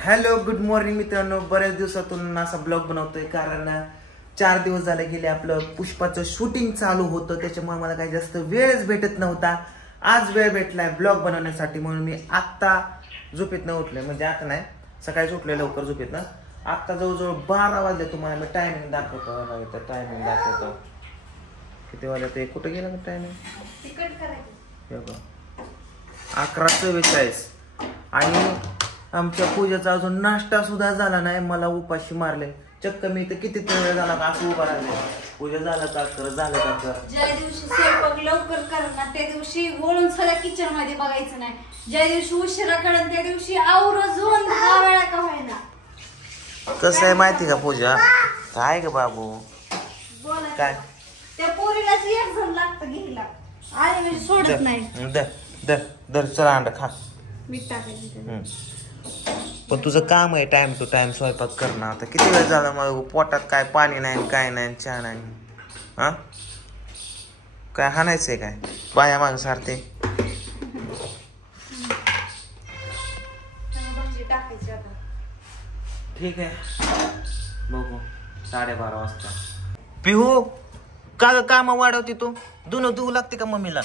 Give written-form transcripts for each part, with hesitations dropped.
Hello good morning मित्रांनो, बऱ्याच दिवसातून असा ब्लॉग बनवतोय कारण 4 दिवस झाले गेले आपलं पुष्पाचं शूटिंग चालू होतं, त्याच्यामुळे मला काही जास्त वेळच भेटत नव्हता. आज वेळ भेटलाय ब्लॉग बनवण्यासाठी म्हणून मी आत्ता झोपेतनं उठले, म्हणजे आता नाही सकाळीच उठले लवकर झोपेतनं. आत्ता जवळजवळ 12 वाजले. तुम्हाला मी टायमिंग दाखवतो, टायमिंग दाखवतो किती वाजले ते, कुठं गेला टायमिंग 11:44 आणि आमच्या पूजेचा अजून नाश्ता सुद्धा झाला नाही. मला उपाशी मारले चक्क. मी तर किती वेळ झाला का असं उभा राहिले, पूजा झालं का कर, झालं का कर. ज्या दिवशी स्वयंपाक लवकर करणार त्या दिवशी वळून सगळ्या किचन मध्ये बघायचं नाही. ज्या दिवशी उशिरा कळण त्या दिवशी आवरून 10 वेळा का व्हायना. कसं आहे माहिती का पूजा, काय ग बाबू काय त्या पोरीलाच एक जण लागतं घ्यायला आणि म्हणजे सोडत नाही. दर दर दर चला अंडा खा. मीठ टाकायचं. पण तुझं काम आहे टाइम टू टाइम स्वयंपाक करणं. आता किती वेळ झाला मग पोटात काय पाणी नाही, काय नाही, चहा नाही. हा काय हाणायचंय काय बाया माणूस सारते. ठीक आहे बघू 12:30 वाजता. पिहू का ग काम वाढवते तू, धुणं धुवू लागते का मम्मीला.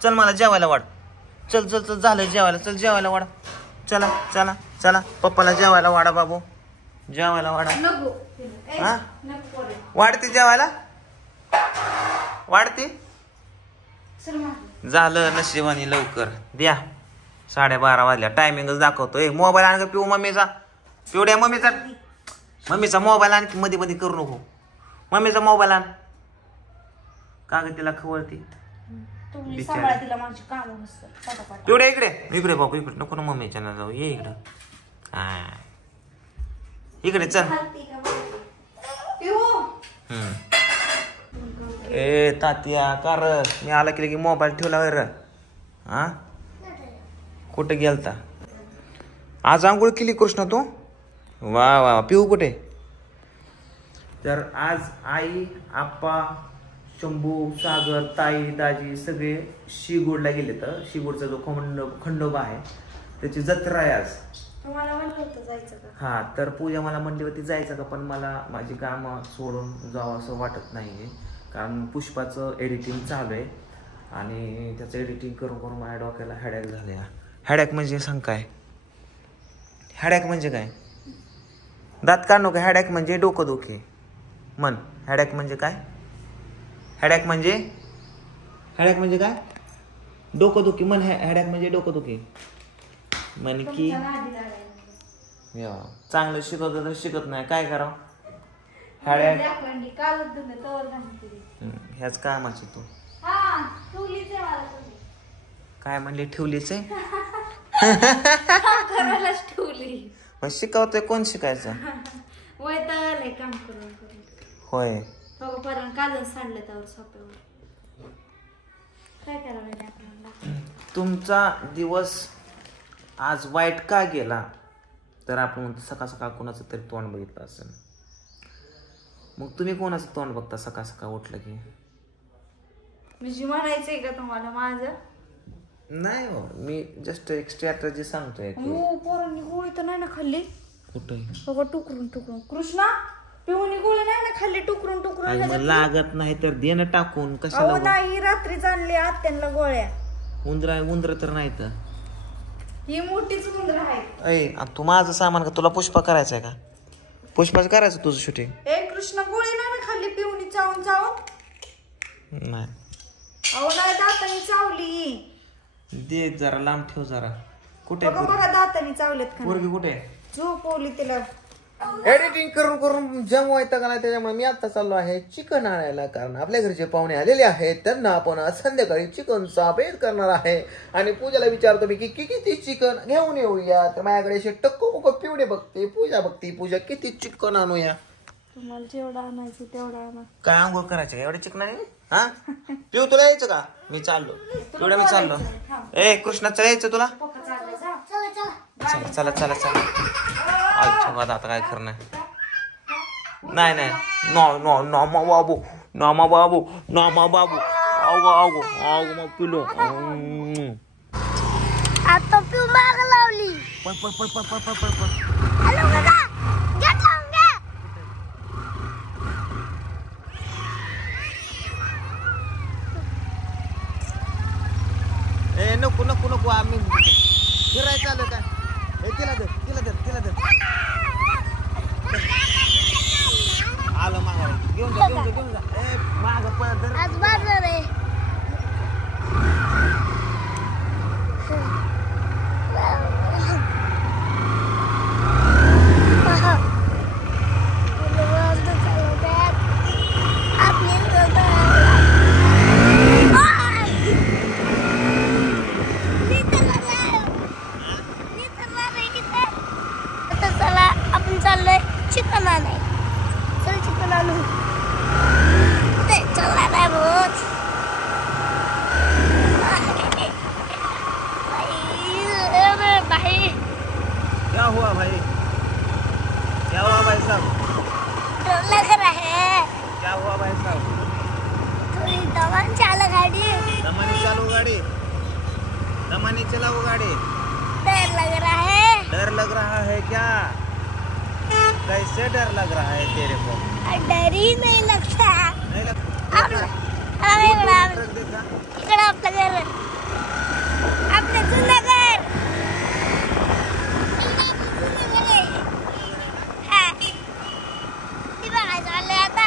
चल मला जेवायला वाढ. चल चल चल झालं जेवायला, चल जेवायला वाढा. चला चला चला पप्पाला जेवायला वाढा. बाबू जेवायला वाढा. हा वाढते जेवायला वाढते. झालं नशिबाने लवकर द्या. 12:30 वाजल्या. टायमिंगच दाखवतो. मोबाईल आण पिऊ मम्मीचा. पिवड्या मम्मीचा मोबाईल आणखी मध्ये मध्ये करू नको. मम्मीचा मोबाईल आण. का ग तिला खवळती पिवड्या. इकडे इकडे बाबू इकडे नको ना मम्मीच्या ना जाऊ. ये इकडं. हा इकडे चल. ए तात्या कार मी आला केलं की मोबाईल ठेवला वर. हा कुठे गेलता आज? आंघोळ केली कृष्णा तू? वा वा. पिऊ कुठे? तर आज आई आप्पा शंभू सागर ताई दाजी सगळे शिगोडला गेले. तर शिगोडचा जो खंडोबा आहे त्याची जत्रा आहे आज. हा तर पूजा मला म्हणली होती जायचं का, पण मला माझी कामं सोडून जावं असं वाटत नाही. कारण पुष्पाचं एडिटिंग चालू आहे आणि त्याचं एडिटिंग करून करून माझ्या डोक्याला हेडॅक झाले. हेडॅक म्हणजे सांग काय? हेडॅक म्हणजे काय? दात काढ नको. हेडॅक म्हणजे डोकं दुखे. मन हेडॅक म्हणजे काय? हेडॅक म्हणजे काय? डोकं दुखी. मन हेडॅक म्हणजे डोकं दुखी. म्हण की चांगलं शिकवत तर शिकत नाही, काय करावं. हेडॅक ह्याच कामाची तू काय म्हणली? ठेवलीच आहे. मग शिकवतोय कोण शिकायचं? होय तुमचा दिवस आज वाईट का गेला तर आपण सकाळ सकाळ कोणाचं तरी तोंड बघितलं असेल. मग तुम्ही कोणाचं तोंड बघता सकाळ सकाळ उठलं की? म्हणजे म्हणायचंय का तुम्हाला माझं? नाही हो, मी जस्ट एक स्ट्रॅटेजी सांगतोय. पोरांनी गोळी तर नाही ना खाल्ली? कुठं टुकरून टुकरून. कृष्णा पिऊनी गोळी नाही ना खाल्ली? टुकरून टुकरून लागत नाही तर देणं टाकून. कशाला नाही? रात्रीच आणली आत्यांना गोळ्या. उंदर तर नाही तर ही मोठीच उंदर आहे. तू माझं सामान का तुला पुष्पा करायचंय का? पुष्पाचं करायचं तुझं शूटिंग? कृष्णा गोळी नाही ना खाल्ली पिऊनी चावून नाही. अहो नाही, दातानी चावली. दे जरा लांब ठेव जरा. कुठे बघा दातानी चावलेत. पोरगी कुठे? झोपवली तिला. एडिटिंग करून करून जमवायचं का नाही, त्याच्यामुळे मी आता चाललो आहे चिकन आणायला. कारण आपल्या घरचे पाहुणे आलेले आहेत, त्यांना आपण संध्याकाळी चिकनचा बेत करणार आहे. आणि पूजाला विचारतो मी की किती चिकन घेऊन येऊया. तर माझ्याकडे असे टक्को पिवडे बघते, पूजा बघते. पूजा किती चिकन आणूया? तुम्हाला जेवढा आणायचं तेवढा आणा. काय आंघोळ करायचं एवढे चिकन? हा पिऊ तुला यायचं का? मी चाललो तेवढं मी चाललो. कृष्णाचं यायचं तुला? चला चला चला. अच्छा बाद आता काय करणार? नाही नामा बाबू आता पिऊ माग लावली. पळ पळ पळ पळ पळ पळ पळ. हॅलो काका गेट लावून घ्या. ए नको नको नको आम्ही फिरायचं आलं का? ए तिला दर तिला दर तिला दर. आलं माघारी घेऊन जा घेऊन जा घेऊन जा. ए माग पळ धर. आज बाजार आहे. आपण चाललोय चिकन आणाय. चल चिकन आणू. ते चला नाही बोच. भाई क्या हुआ भाई? क्या हुआ भाई साहब? डर लग रहा है. क्या हुआ भाई साहब? थोड़ी दमन चालू गाड़ी. दमानी चालू गाड़ी. दमानी चलाओ गाड़ी. डर लग रहा है. डर लग रहा है क्या? कैसे डर लग रहा है तेरे को? डर ही नहीं लगता. नहीं लगता. ट्रक देखा? इकडं आपलं घर. आपलं जुनं घर. हा. ती बघायचं आलंय आता.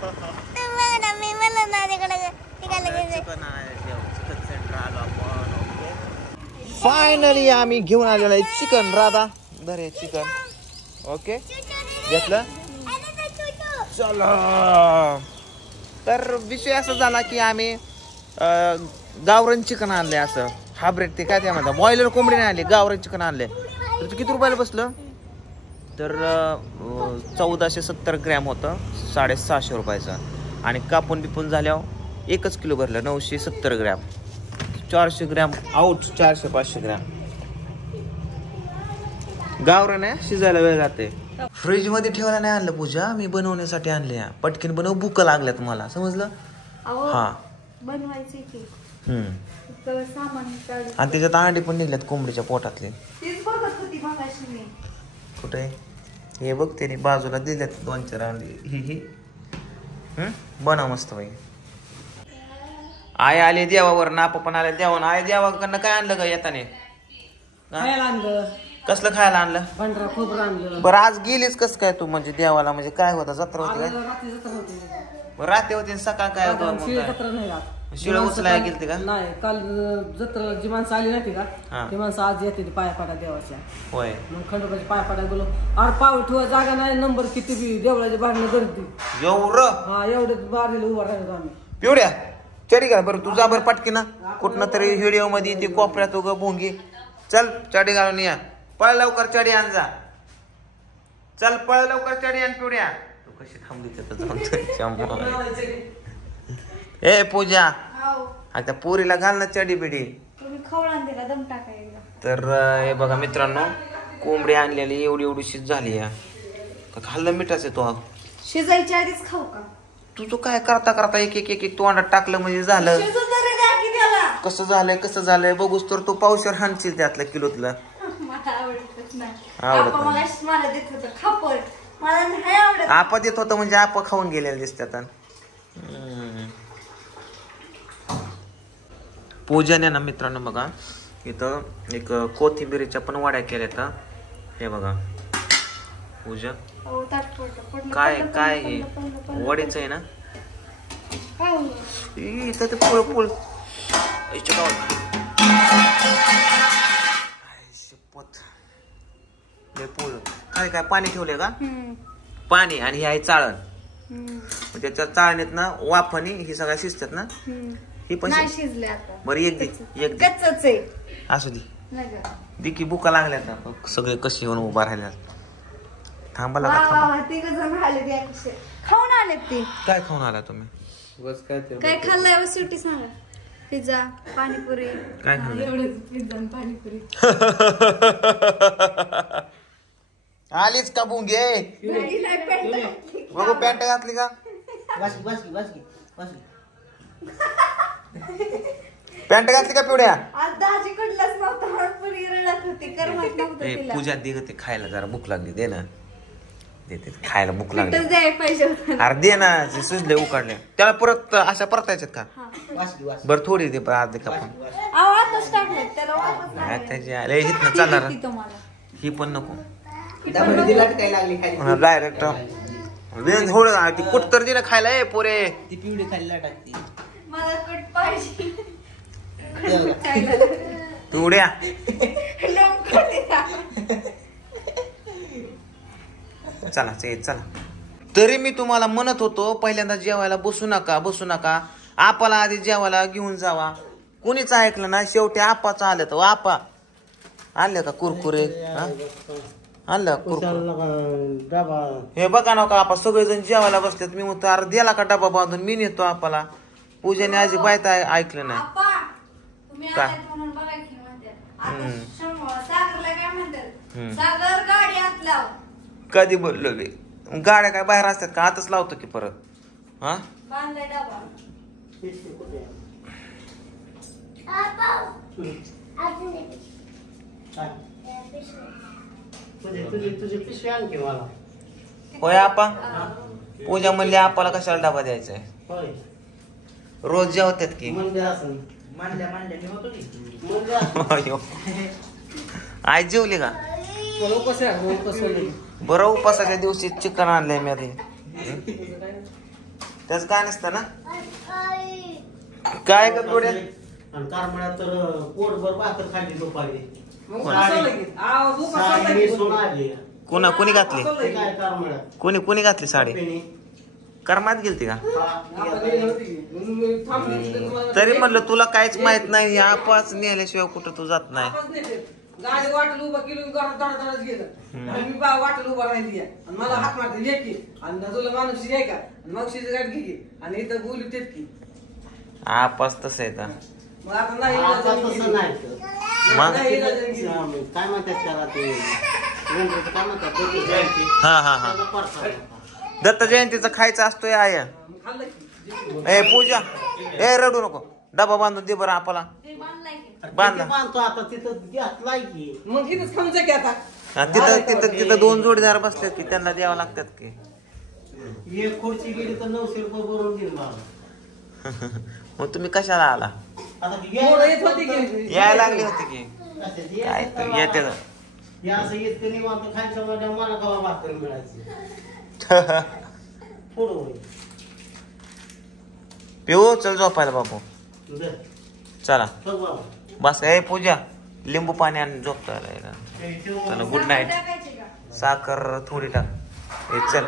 तू बघ ना, मी म्हणलं ना तिकडे चिकन सेंटर आलो आपण. फायनली आम्ही घेऊन आलेलो आहे चिकन. राधा धरे चिकन. ओके घेतलं. चला तर विषय असा झाला की आम्ही गावरान चिकन आणले. असं हायब्रिड ते काय ते म्हणतात, बॉयलर कोंबडी नाही आणली, गावरान चिकन आणले. तर ते किती रुपयाला बसलं? तर 1470 ग्रॅम होतं, 650 रुपयाचं. आणि कापून बिपून झाल्यावर 1 किलो भरलं, 970 ग्रॅम. 400 ग्रॅम आउट, 400-500 ग्रॅम गावरान आहे. शिजायला वेळ जाते. फ्रीज मध्ये ठेवायला नाही आणलं पूजा, मी बनवण्यासाठी आणले. पटकन बनव, भूक लागल्यात मला, समजलं? हा बनवायचे की सामान आणि त्याच्यात अंडी पण निघल्यात कोंबडीच्या पोटातले. तेच बघत होती मगाशी मी. कुठे हे बघ, त्याने बाजूला दिल्यात 2-4 अंडी. ही बनव मस्त बाई. आई आले देवावर, नाप पण आले देवानं. आई देवाकडनं काय आणलं का येताने? कसलं खायला आणलं? पांढरा खोबरं आणलं. बरं आज गेलीच कस काय तू? म्हणजे देवाला म्हणजे काय होता, जत्रा होती काय? रात्री जत्रा होती. रात्री होती सकाळ काय होतं? शिळ जत्रा नाही राहत. शिळ उचलाय गेलती का? नाही, काल जत्रा जी माणसं आली नव्हती हा. का, ती माणसं आज येते पाया पाड्या देवाच्या. होय. मग खंडोबाच्या पाया पाड्या गेलो. अरे पाव ठेवा जागा नाही, नंबर किती बी देवळाच्या बाहेर गर्दी. एवढं? हा, एवढे बाहेर उभा राहिलो आम्ही. पिवड्या चढी घाल बरं, तुझा बरं पटकी ना. कुठनं तरी व्हिडिओ मध्ये ते कोपऱ्यात उग भोंगी. चल चढी घालून या. पळ लवकर चढी आण जा. चल पळ लवकर चढी आण पिवड्या. तू कशी थांबली तिथं? ए पूजा, आता पोरीला घाल ना चढी बिडी. तुम्ही खवळान दिला दम टाकायला. तर हे बघा मित्रांनो, कोंबडी आणलेली एवढी एवढीशीच झाली. खाल्लं मिठाच तो. शिजायच्या आधीच खाऊ का? तुझं काय करता करता एक एक एक तोंडात टाकलं म्हणजे झालं. शिजू तरी द्या की त्याला. कसं झालंय बघूस तर तू पावशेर हाणशील त्यातलं किलोतलं. मला आवडतच नाही. आवडत आपण मगाशी मला देत होतं खापर, मला नाही आवडत. आपा देत होतं म्हणजे आपा खाऊन गेलेलं दिसतात. पूजाने ना मित्रांनो बघा इथं एक कोथिंबीरीच्या पण वड्या केल्यात. हे बघा पूजा, काय काय हे वडीच आहे ना? इथं ते पुळ पुळ पूळ काय काय पाणी ठेवले का? पाणी आणि हे आहे चाळण. त्याच्या चाळणीत ना वाफानी ही सगळ्या शिजतात ना. ही पण शिजले आता. बरं एक दे, एक दे. कच्चच आहे. असू दे दिकी बुका लागल्यात ना सगळे कशी येऊन उभा राहिल्यात. थांबा लागा खाऊन आलेत ते. काय खाऊन आला तुम्ही? बस काय ते काय खाल्लंय शेवटी सांगा. पिझ्झा, पाणीपुरी. काय खाल्लं? एवढंच पिझ्झा आणि पाणीपुरी. आलीच का बुंगे? बघू पॅन्ट घातली का? पॅन्ट घातली का पिवड्या? आज दाजी कडलाच नव्हता म्हणून पुरी रडत होती करमत नव्हतं ए, तिला. पूजा दे ते खायला, जरा भूक लागली, दे ना. देते खायला, भूक लागली. पिठच द्यायला पाहिजे होतं. अरे दे ना, ते सुजले उकडले. त्याला परत अशा परतायच्यात का? बरं थोडी दे, अर्धे कापून. अहो आताच टाकले त्याला वापस नाही, टाकले. त्याची आले हिथनं चालणार. ती तुम्हाला. ही पण नको काय लागली खाली डायरेक्ट थोडं ती कुठ तर दिलं खायला. ए पोरे, ती पिवळी खाली टाकते मला कट पाहिजे. पिवड्या लवकर द्या. चला चला. तरी मी तुम्हाला म्हणत होतो पहिल्यांदा जेवायला बसू नका. आपाला आधी जेवायला घेऊन जावा. कोणीच ऐकलं ना. शेवटी आपाच आलं तर आपा आणलं का कुरकुरे? आणलं कुरकुरे? हे बघा ना का आपा सगळेजण जेवायला बसलेत. मी म्हणतो अरे दिला का डबा बांधून मी नेतो आपाला. पूजाने आजी बायता ऐकलं नाही. आप्पा, तुम्ही काय? आलात म्हणून बघा की म्हणतात. आता सागरला काय म्हणतात? सागर गाडी आत लाव. कधी बोललो मी? गाड्या काय बाहेर असतात का? आताच लावतो की परत. हा बांधलाय डबा. तुझी पिशवी आणखी मला होय आपा. पूजा म्हणली आपाला कशाला डबा द्यायचाय? होय रोज जेवतात की. म्हणजे असं मांडल्या मी होतो की अयो. आई जेवली का? उपवास आहे, उपवास सोडले. बरं उपासाच्या दिवशी चिकन आणलंय मी आधी. त्याच काय नसतं ना. काय का थोड्या आणि कारमळ्यात तर पोटभर भाकर खाल्ली दुपारी. मग उपवास सोडले की. उपवास सोडले की. सोडून आली कोणी घातली? ते काय कारमळ्यात कोणी घातली साडी? पेनी. कर्मात गेलती का? आपण गेलो नव्हती की. म्हणून मी थांबलो तिथं तुम्हाला- तरी म्हणलं तुला काहीच माहित नाही. आपाच नेल्याशिवाय कुठं तू जात नाही. आपणच नेते. गाडी वाटेल उभा केली, घरात दडदडच गेलं. आणि मी वाटेल उभा राहिली आहे. आणि मला हात मारते ये की. आणि तुला माणूस आहे का? आणि मावशीची गाडी घे की. आणि इथं बोलू तेच की. आपाच तसं आहे का? मग आता नाही आता इलाज तसं नाही. नाही मग? नाही इलाज नाही. काय म्हणतात त्याला ते गणपती काय म्हणतात दत्त जयंती हा त्याचा परसा. दत्त जयंतीचं खायचं असतोय आय. मग खाल्लं की. ए पूजा, ए रडू नको. डबा बांधून दे बरं आपला. ते बांधलाय की. बांधा. किती बांधतो आता तिथं घातलाय की. मग इथंच थांबचा की आता. हा, तिथं दोन जोडीदार बसलेत की त्यांना द्यावं लागतात की. एक खुर्ची गेली तर 900 रुपये भरून देईल मला. मग तुम्ही कशाला आला? आता मोडं येत होती की. यायला लागली होती की. काय तर येते ना. हे असं इतकं निवांत खायचं म्हणजे मला कवा भाकर मिळायची पुढं होईल. पिऊ चल झोपायला बाबू. दे. चला बघ बाबा. बस. ए पूजा लिंबू पाणी आणि झोपता. ते ठेवून चला गुड नाईट. टाकायची का? साखर थोडी टाक. ए चल.